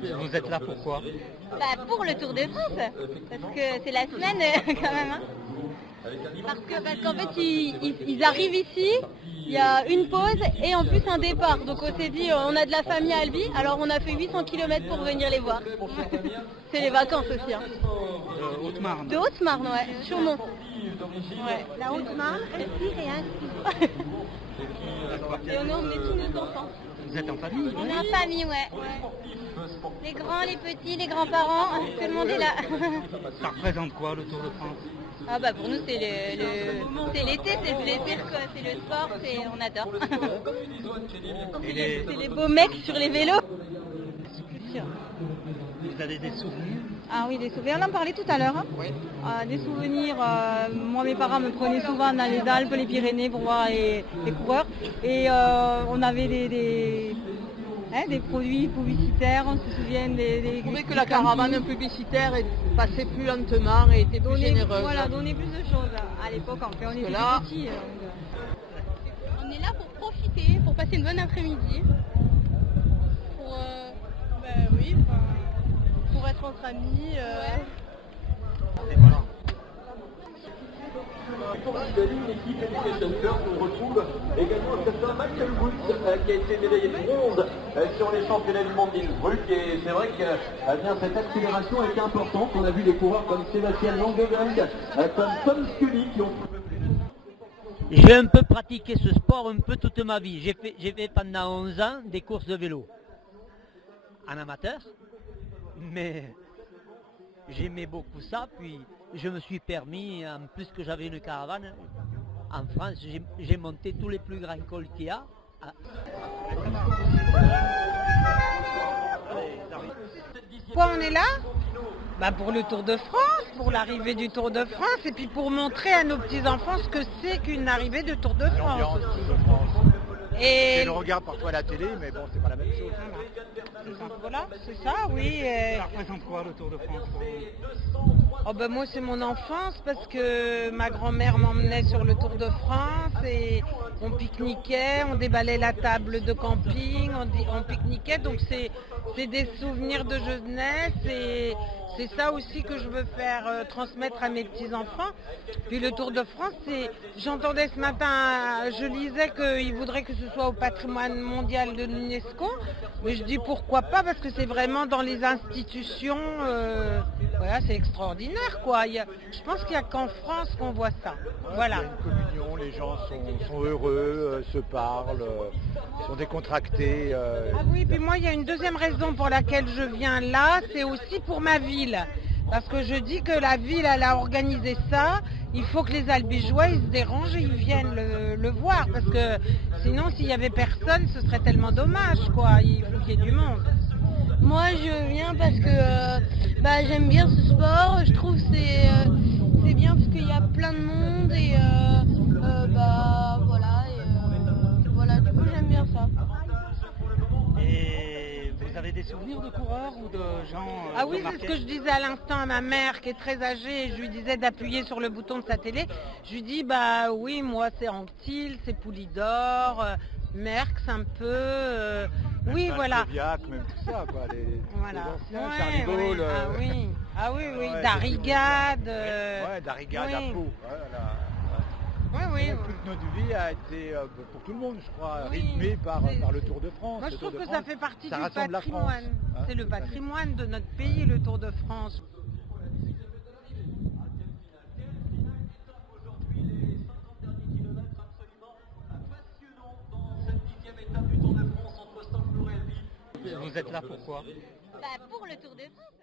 Vous êtes là pourquoi? Bah, pour le Tour de France, parce que c'est la semaine quand même. Hein. Parce qu'en fait, ils arrivent ici, il y a une pause et en plus un départ. Donc on s'est dit, on a de la famille à Albi, alors on a fait 800 km pour venir les voir. C'est les vacances aussi. Hein. Haute-Marne. De Haute-Marne, ouais, Chaumont. Ouais. La Haute-Marne, respire et inspire. Et on a emmené tous nos enfants. Vous êtes en famille? On est en famille, ouais. Les grands, les petits, les grands-parents, tout le monde est là. Ça représente quoi le Tour de France? Ah bah pour nous c'est l'été, c'est le plaisir, quoi. C'est le sport, on adore. C'est les beaux mecs sur les vélos. C'est sûr. Vous avez des souvenirs? Ah oui, des souvenirs, on en parlait tout à l'heure. Hein. Oui. Des souvenirs, moi mes parents me prenaient souvent dans les Alpes, les Pyrénées pour voir les coureurs. Et on avait des produits publicitaires, on se souvient Je trouvais que la caravane publicitaire passait plus lentement et était plus généreuse. Voilà, donnait plus de choses à l'époque, en fait, on était là, petits. On est là pour profiter, pour passer une bonne après-midi. Pour être entre amis. Et voilà. Pour l'Italie, l'équipe Education First, on retrouve également un certain Michael Woods qui a été médaillé de bronze sur les championnats du monde d'Innsbruck. Et c'est vrai que cette accélération a été importante. On a vu des coureurs comme Sébastien Langegang, comme Tom Scully qui ont... J'ai un peu pratiqué ce sport un peu toute ma vie. J'ai fait pendant 11 ans des courses de vélo. En amateur, mais j'aimais beaucoup ça, puis je me suis permis, en plus que j'avais une caravane, en France, j'ai monté tous les plus grands cols qu'il y a. Pourquoi on est là? Bah pour le Tour de France, pour l'arrivée du Tour de France, et puis pour montrer à nos petits-enfants ce que c'est qu'une arrivée de Tour de France aussi. Et je le regarde parfois à la télé, mais bon, c'est pas la même chose. Voilà, c'est ça, oui. Ça représente quoi le Tour de France pour vous? Oh ben moi c'est mon enfance parce que ma grand-mère m'emmenait sur le Tour de France et on pique-niquait, on déballait la table de camping, on pique-niquait, donc c'est des souvenirs de jeunesse et c'est ça aussi que je veux faire transmettre à mes petits-enfants. Puis le Tour de France, j'entendais ce matin, je lisais qu'il voudrait que ce soit au patrimoine mondial de l'UNESCO, mais je dis pourquoi pas, parce que c'est vraiment dans les institutions, voilà, c'est extraordinaire quoi. Je pense qu'il n'y a qu'en France qu'on voit ça. Voilà. Il y a une communion, les gens sont heureux, se parlent, sont décontractés. Ah oui, puis moi il y a une deuxième raison pour laquelle je viens là, c'est aussi pour ma ville. Parce que je dis que la ville elle a organisé ça, il faut que les Albigeois ils se dérangent et ils viennent le voir, parce que sinon s'il n'y avait personne ce serait tellement dommage quoi, il faut qu'il y ait du monde. Moi je viens parce que j'aime bien ce sport, je trouve que c'est bien parce qu'il y a plein de monde et voilà, du coup j'aime bien ça. Et vous avez des souvenirs de coureurs ou de gens Ah oui, c'est ce que je disais à l'instant à ma mère qui est très âgée, et je lui disais d'appuyer sur le bouton de sa télé. Je lui dis bah oui, moi c'est Anctil, c'est Poulidor, Merckx un peu, oui voilà. Même tout ça quoi, Voilà. les anciens, Charlie Gaulle. Ah oui, ouais, Darrigade. Darrigade à Pau. Oui. Toute notre vie a été, pour tout le monde, je crois, Oui, rythmée par le Tour de France. Moi, je trouve que ça fait partie du rassemble la France, patrimoine. hein, C'est le patrimoine de notre pays, le Tour de France. Vous êtes là pourquoi? Pour le Tour de France.